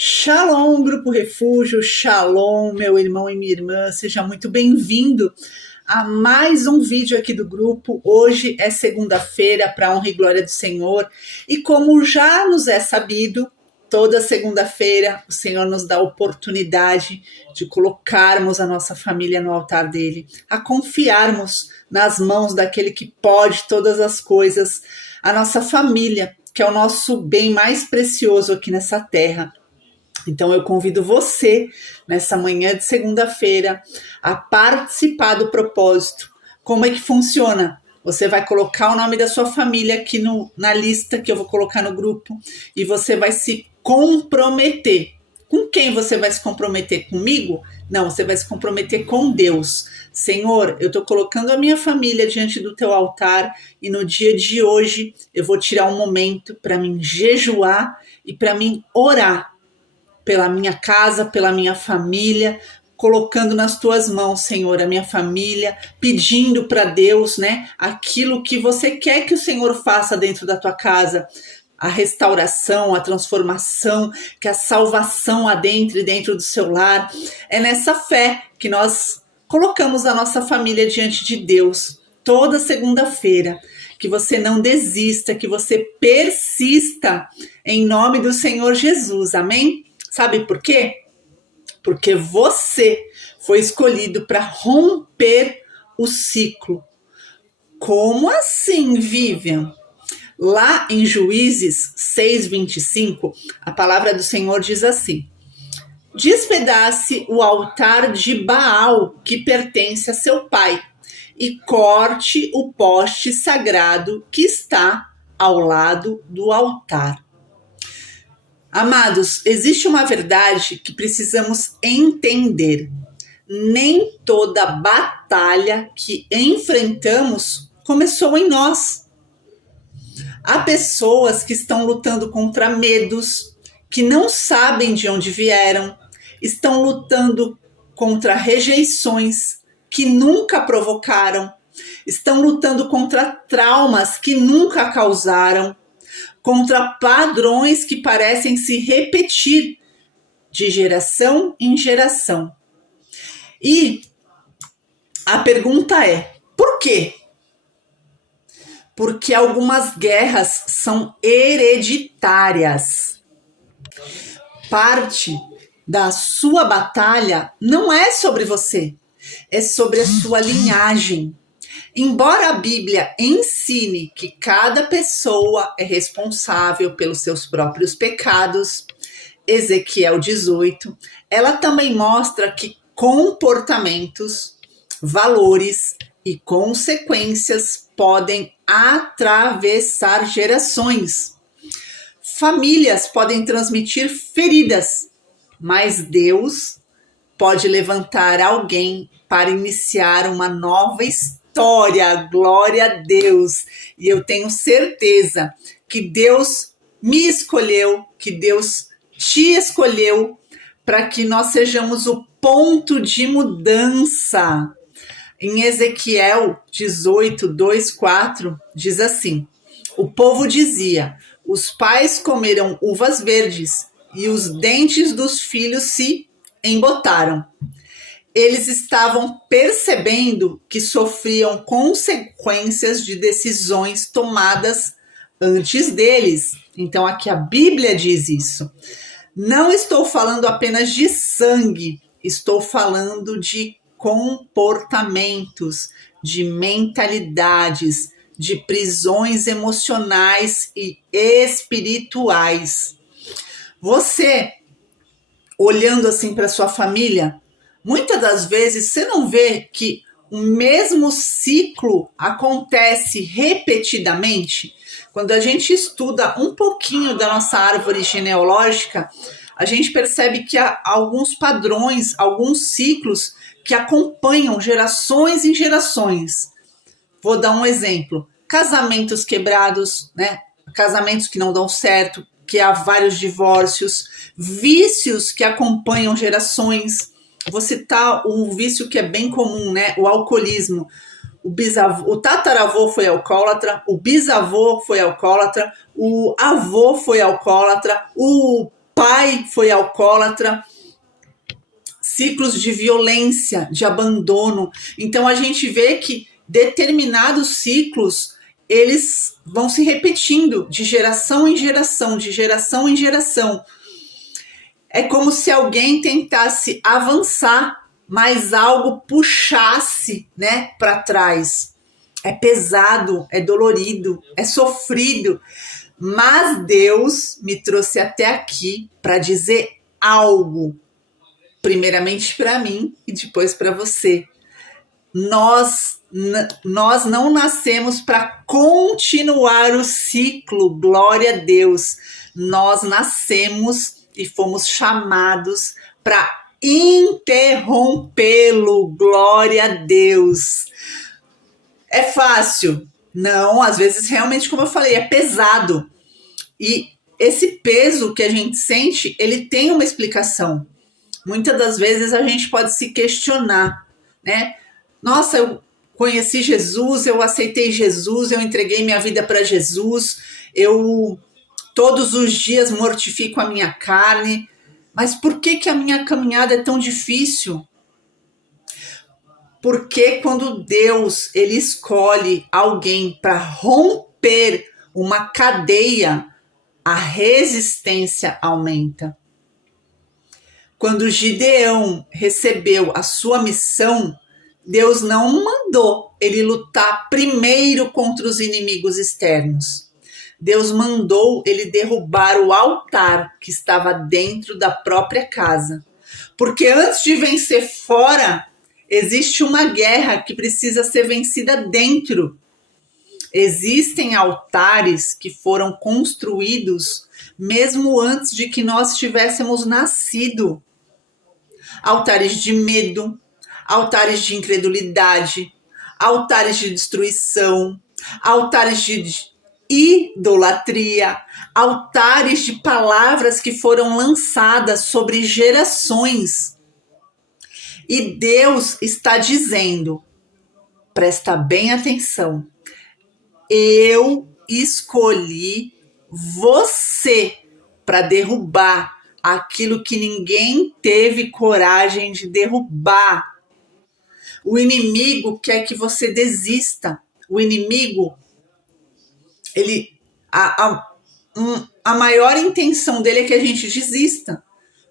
Shalom, Grupo Refúgio, Shalom, meu irmão e minha irmã, seja muito bem-vindo a mais um vídeo aqui do grupo. Hoje é segunda-feira, para honra e glória do Senhor, e como já nos é sabido, toda segunda-feira o Senhor nos dá a oportunidade de colocarmos a nossa família no altar dele, a confiarmos nas mãos daquele que pode todas as coisas, a nossa família, que é o nosso bem mais precioso aqui nessa terra. Então eu convido você, nessa manhã de segunda-feira, a participar do propósito. Como é que funciona? Você vai colocar o nome da sua família aqui na lista que eu vou colocar no grupo e você vai se comprometer. Com quem você vai se comprometer? Comigo? Não, você vai se comprometer com Deus. Senhor, eu estou colocando a minha família diante do teu altar e no dia de hoje eu vou tirar um momento para mim jejuar e para mim orar pela minha casa, pela minha família, colocando nas tuas mãos, Senhor, a minha família, pedindo para Deus, né, aquilo que você quer que o Senhor faça dentro da tua casa, a restauração, a transformação, que a salvação adentre dentro do seu lar. É nessa fé que nós colocamos a nossa família diante de Deus, toda segunda-feira. Que você não desista, que você persista em nome do Senhor Jesus, amém? Sabe por quê? Porque você foi escolhido para romper o ciclo. Como assim, Vivian? Lá em Juízes 6:25, a palavra do Senhor diz assim: despedace o altar de Baal que pertence a seu pai e corte o poste sagrado que está ao lado do altar. Amados, existe uma verdade que precisamos entender. Nem toda batalha que enfrentamos começou em nós. Há pessoas que estão lutando contra medos, que não sabem de onde vieram, estão lutando contra rejeições que nunca provocaram, estão lutando contra traumas que nunca causaram, contra padrões que parecem se repetir de geração em geração. E a pergunta é, por quê? Porque algumas guerras são hereditárias. Parte da sua batalha não é sobre você, é sobre a sua linhagem. Embora a Bíblia ensine que cada pessoa é responsável pelos seus próprios pecados, Ezequiel 18, ela também mostra que comportamentos, valores e consequências podem atravessar gerações. Famílias podem transmitir feridas, mas Deus pode levantar alguém para iniciar uma nova história. Glória a Deus. E eu tenho certeza que Deus me escolheu, que Deus te escolheu para que nós sejamos o ponto de mudança. Em Ezequiel 18, 2, 4, diz assim: o povo dizia, os pais comeram uvas verdes e os dentes dos filhos se embotaram. Eles estavam percebendo que sofriam consequências de decisões tomadas antes deles. Então aqui a Bíblia diz isso. Não estou falando apenas de sangue, estou falando de comportamentos, de mentalidades, de prisões emocionais e espirituais. Você, olhando assim para sua família, muitas das vezes você não vê que o mesmo ciclo acontece repetidamente. Quando a gente estuda um pouquinho da nossa árvore genealógica, a gente percebe que há alguns padrões, alguns ciclos que acompanham gerações em gerações. Vou dar um exemplo: casamentos quebrados, né? Casamentos que não dão certo, que há vários divórcios, vícios que acompanham gerações. Vou citar um vício que é bem comum, né? O alcoolismo. O tataravô foi alcoólatra, o bisavô foi alcoólatra, o avô foi alcoólatra, o pai foi alcoólatra, ciclos de violência, de abandono. Então a gente vê que determinados ciclos, eles vão se repetindo de geração em geração, de geração em geração. É como se alguém tentasse avançar, mas algo puxasse, né, para trás. É pesado, é dolorido, é sofrido. Mas Deus me trouxe até aqui para dizer algo. Primeiramente para mim e depois para você. Nós não nascemos para continuar o ciclo, glória a Deus. Nós nascemos e fomos chamados para interrompê-lo, glória a Deus. É fácil? Não, às vezes realmente, como eu falei, é pesado. E esse peso que a gente sente, ele tem uma explicação. Muitas das vezes a gente pode se questionar, né? Nossa, eu conheci Jesus, eu aceitei Jesus, eu entreguei minha vida para Jesus, eu todos os dias mortifico a minha carne, mas por que a minha caminhada é tão difícil? Porque quando Deus ele escolhe alguém para romper uma cadeia, a resistência aumenta. Quando Gideão recebeu a sua missão, Deus não mandou ele lutar primeiro contra os inimigos externos. Deus mandou ele derrubar o altar que estava dentro da própria casa. Porque antes de vencer fora, existe uma guerra que precisa ser vencida dentro. Existem altares que foram construídos mesmo antes de que nós tivéssemos nascido. Altares de medo, altares de incredulidade, altares de destruição, altares de idolatria, altares de palavras que foram lançadas sobre gerações. E Deus está dizendo, presta bem atenção, eu escolhi você para derrubar aquilo que ninguém teve coragem de derrubar. O inimigo quer que você desista. O inimigo, a maior intenção dele é que a gente desista.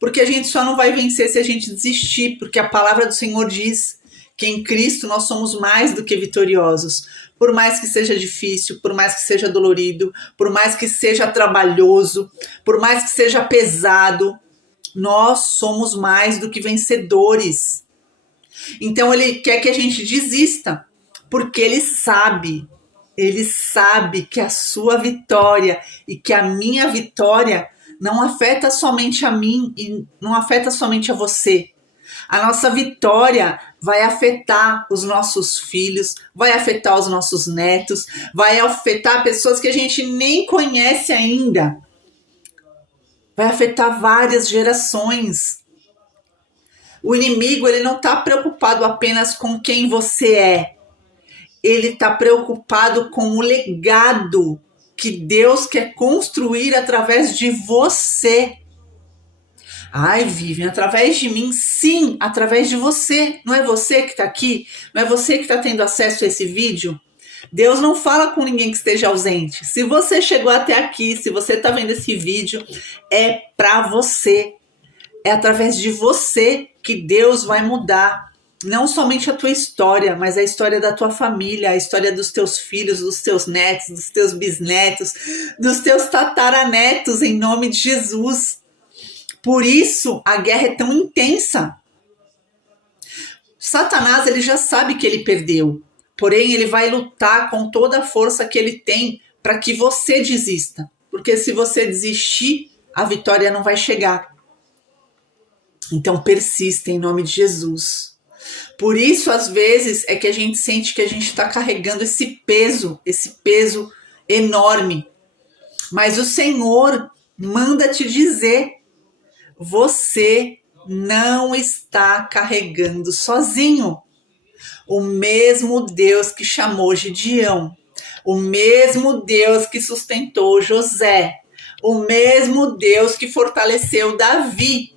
Porque a gente só não vai vencer se a gente desistir. Porque a palavra do Senhor diz que em Cristo nós somos mais do que vitoriosos. Por mais que seja difícil, por mais que seja dolorido, por mais que seja trabalhoso, por mais que seja pesado, nós somos mais do que vencedores. Então ele quer que a gente desista, porque ele sabe que a sua vitória e que a minha vitória não afeta somente a mim e não afeta somente a você. A nossa vitória vai afetar os nossos filhos, vai afetar os nossos netos, vai afetar pessoas que a gente nem conhece ainda. Vai afetar várias gerações. O inimigo ele não está preocupado apenas com quem você é. Ele está preocupado com o legado que Deus quer construir através de você. Ai, Vivian, através de mim? Sim, através de você. Não é você que está aqui? Não é você que está tendo acesso a esse vídeo? Deus não fala com ninguém que esteja ausente. Se você chegou até aqui, se você está vendo esse vídeo, é para você. É através de você que Deus vai mudar. Não somente a tua história, mas a história da tua família, a história dos teus filhos, dos teus netos, dos teus bisnetos, dos teus tataranetos, em nome de Jesus. Por isso, a guerra é tão intensa. Satanás, ele já sabe que ele perdeu. Porém, ele vai lutar com toda a força que ele tem para que você desista. Porque se você desistir, a vitória não vai chegar. Então, persista em nome de Jesus. Por isso, às vezes, é que a gente sente que a gente está carregando esse peso enorme. Mas o Senhor manda te dizer, você não está carregando sozinho. O mesmo Deus que chamou Gideão, o mesmo Deus que sustentou José, O mesmo Deus que fortaleceu Davi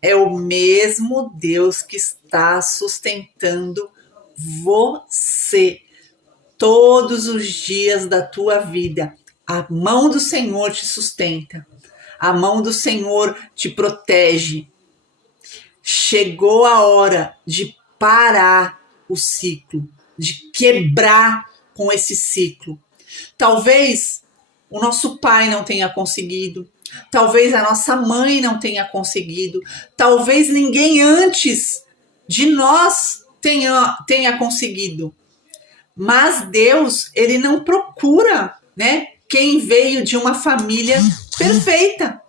é o mesmo Deus que está sustentando você todos os dias da tua vida. A mão do Senhor te sustenta. A mão do Senhor te protege. Chegou a hora de parar o ciclo, de quebrar com esse ciclo. Talvez o nosso pai não tenha conseguido, talvez a nossa mãe não tenha conseguido, talvez ninguém antes de nós tenha conseguido. Mas Deus, ele não procura, né, quem veio de uma família perfeita.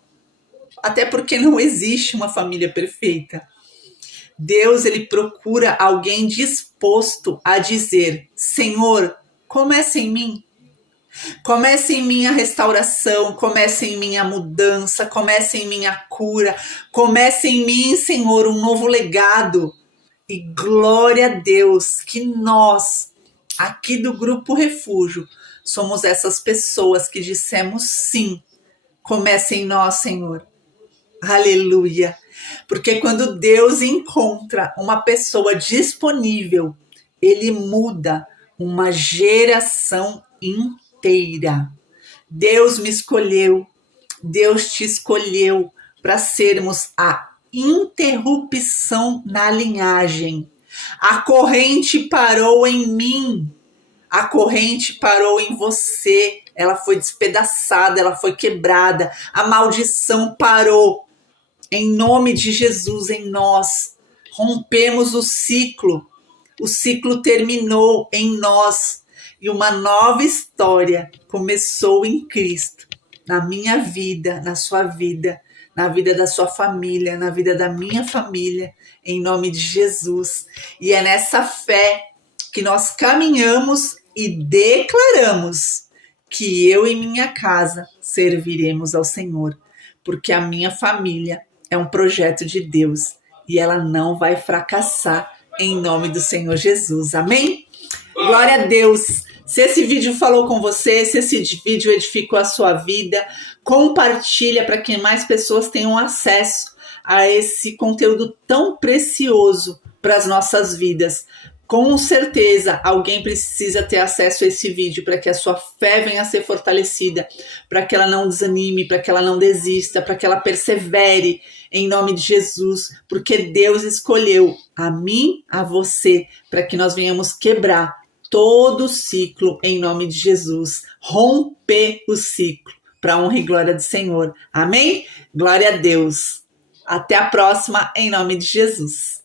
Até porque não existe uma família perfeita. Deus, ele procura alguém disposto a dizer: Senhor, comece em mim. Comece em mim a restauração, comece em mim a mudança, comece em mim a cura, comece em mim, Senhor, um novo legado. E glória a Deus que nós, aqui do Grupo Refúgio, somos essas pessoas que dissemos sim. Comece em nós, Senhor. Aleluia. Porque quando Deus encontra uma pessoa disponível, ele muda uma geração inteira. Deus me escolheu, Deus te escolheu para sermos a interrupção na linhagem. A corrente parou em mim, a corrente parou em você, ela foi despedaçada, ela foi quebrada, a maldição parou. Em nome de Jesus, em nós, rompemos o ciclo terminou em nós e uma nova história começou em Cristo, na minha vida, na sua vida, na vida da sua família, na vida da minha família, em nome de Jesus. E é nessa fé que nós caminhamos e declaramos que eu e minha casa serviremos ao Senhor, porque a minha família é um projeto de Deus e ela não vai fracassar em nome do Senhor Jesus. Amém? Glória a Deus. Se esse vídeo falou com você, se esse vídeo edificou a sua vida, compartilha para que mais pessoas tenham acesso a esse conteúdo tão precioso para as nossas vidas. Com certeza, alguém precisa ter acesso a esse vídeo para que a sua fé venha a ser fortalecida, para que ela não desanime, para que ela não desista, para que ela persevere em nome de Jesus, porque Deus escolheu a mim, a você, para que nós venhamos quebrar todo o ciclo em nome de Jesus, romper o ciclo, para a honra e glória do Senhor. Amém? Glória a Deus. Até a próxima, em nome de Jesus.